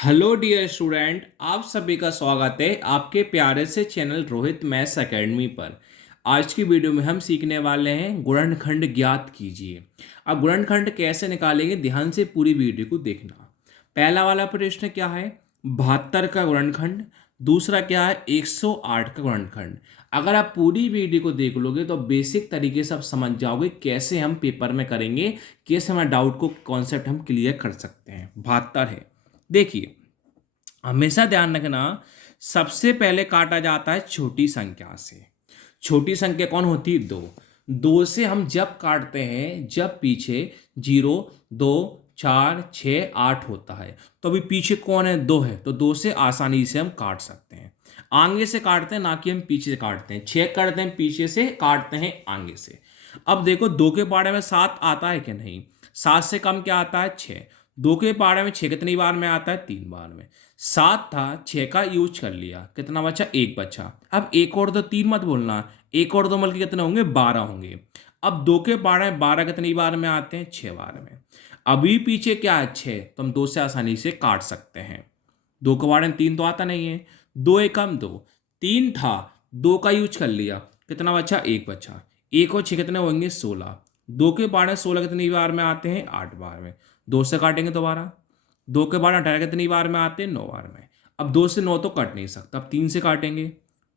Hello dear student, आप सभी का स्वागत है आपके प्यारे से चैनल रोहित मैथ्स एकेडमी पर। आज की वीडियो में हम सीखने वाले हैं गुणनखंड ज्ञात कीजिए। अब गुणनखंड कैसे निकालेंगे, ध्यान से पूरी वीडियो को देखना। पहला वाला प्रश्न क्या है, 72 का गुणनखंड। दूसरा क्या है, 108 का गुणनखंड। अगर आप पूरी वीडियो को देख लोगे तो बेसिक तरीके से आप समझ जाओगे कैसे हम पेपर में करेंगे, कैसे हमारे डाउट को कॉन्सेप्ट हम क्लियर कर सकते हैं। 72 है, देखिए हमेशा ध्यान रखना, सबसे पहले काटा जाता है छोटी संख्या से। छोटी संख्या कौन होती है, दो। दो से हम जब काटते हैं जब पीछे 0, 2, 4, 6, 8 होता है, तो अभी पीछे कौन है, दो है, तो दो से आसानी से हम काट सकते हैं। आगे से काटते हैं, ना कि हम पीछे से काटते हैं। 6 करते हैं पीछे से, काटते हैं आगे से। अब देखो दो के पाड़े में 7 आता है कि नहीं, 7 से कम क्या आता है, 6। दो के पाड़े में 6 कितनी बार में आता है, 3 बार में। 7 था, 6 का यूज कर लिया, कितना बचा, 1 बचा। अब एक और दो, 3 मत बोलना, एक और दो मिलकर कितने होंगे, 12 होंगे। अब दो के पाड़े में 12 कितनी बार में आते हैं, 6 बार में। अभी पीछे क्या है, 6, तो हम 2 से आसानी से काट सकते हैं। दो के पाड़े में 3 तो आता नहीं है, दो एकम दो। 3 था, 2 का यूज कर लिया, कितना बचा, 1 बचा। 1 और 6 कितने होंगे, 16। दो के पाड़े में 16 कितनी बार में आते हैं, 8 बार में। 2 से काटेंगे दोबारा, 2 के बाद 18 कितनी बार में आते हैं, 9 बार में। अब 2 से 9 तो कट नहीं सकता, अब 3 से काटेंगे।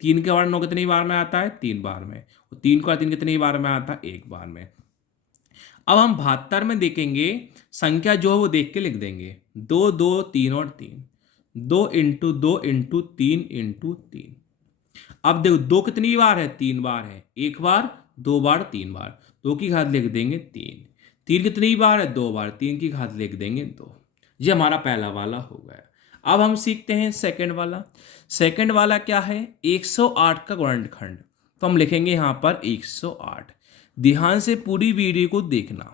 3 के बाद 9 कितनी बार में आता है, 3 बार में। और 3 का 3 कितनी बार में आता है, 1 बार में। अब हम 72 में देखेंगे, संख्या जो है वो देख के लिख देंगे, 2, 2, 3 और 3। 2 इंटू 2 इंटू 3 इंटू 3। अब देखो दो कितनी बार है, 3 बार है। एक बार, दो बार, 3 बार। दो की घात लिख देंगे 3। 3 कितनी बार है, 2 बार। 3 की घात लिख देंगे 2। ये हमारा पहला वाला हो गया। अब हम सीखते हैं सेकंड वाला। सेकंड वाला क्या है, 108 का गुणनखंड। तो हम लिखेंगे यहाँ पर 108। ध्यान से पूरी वीडियो को देखना।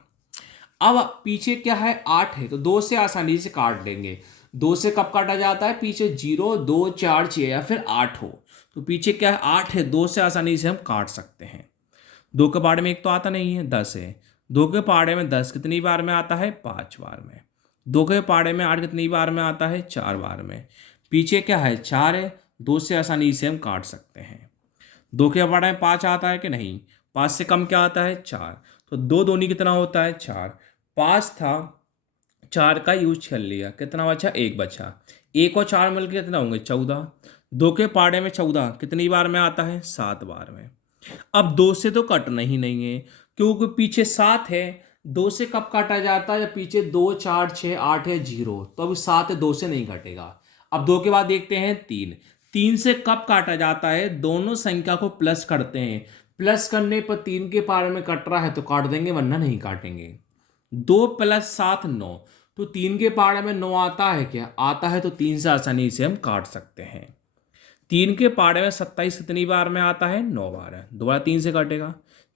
अब पीछे क्या है, 8 है, तो 2 से आसानी से काट लेंगे। 2 से कब काटा जाता है, पीछे 0, 2, 4, 6 या फिर 8 हो, तो पीछे क्या है, 8 है, 2 से आसानी से हम काट सकते हैं। 2 के पाड़े में 1 तो आता नहीं है, 10 है। 2 के पाड़े में 10 कितनी बार में आता है, 5 बार में। 2 के पाड़े में 8 कितनी बार में आता है, 4 बार में। पीछे क्या है, 4 है, 2 से आसानी से हम काट सकते हैं। 2 के पाड़े में 5 आता है कि नहीं, 5 से कम क्या आता है, 4। तो दो दूनी कितना होता है, 4। 5 था, 4 का यूज कर लिया, कितना बचा, 1 बचा। 1 और 4 मिलकर कितना होंगे, 14। 2 के पाड़े में 14 कितनी बार में आता है, 7 बार में। अब 2 से तो कटना ही नहीं है, क्योंकि पीछे 7 है। 2 से कब काटा जाता है, जब पीछे 2, 4, 6, 8 है, 0, तो अभी 7 है, 2 से नहीं कटेगा। अब 2 के बाद देखते हैं 3। 3 से कब काटा जाता है, दोनों संख्या को प्लस करते हैं। प्लस करने पर 3 के पारे में कट रहा है तो काट देंगे, वरना नहीं काटेंगे। 2 प्लस 7, 9। तो 3 के पारे में 9 आता है क्या, आता है, तो 3 से आसानी से हम काट सकते हैं। 3 के पाड़े में 27 कितनी बार में आता है, 9 बार है, दोबारा 3 से काटेगा।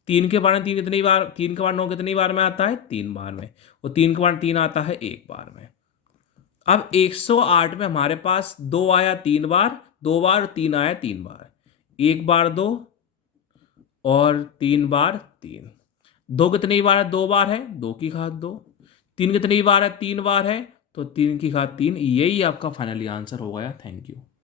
3 के पाड़े में 3 कितनी बार, 3 के बाद 9 कितनी बार में आता है, 3 बार में। और 3 के बाद 3 आता है 1 बार में। अब 108 में हमारे पास 2 आया 3 बार, 2 बार, 3 आया 3 बार। 1 बार 2 और 3 बार 3। 2 कितनी बार है, 2 बार है, 2 की घात 2। 3 कितनी बार है, 3 बार है, तो 3 की घात 3। यही आपका फाइनली आंसर हो गया। Thank you.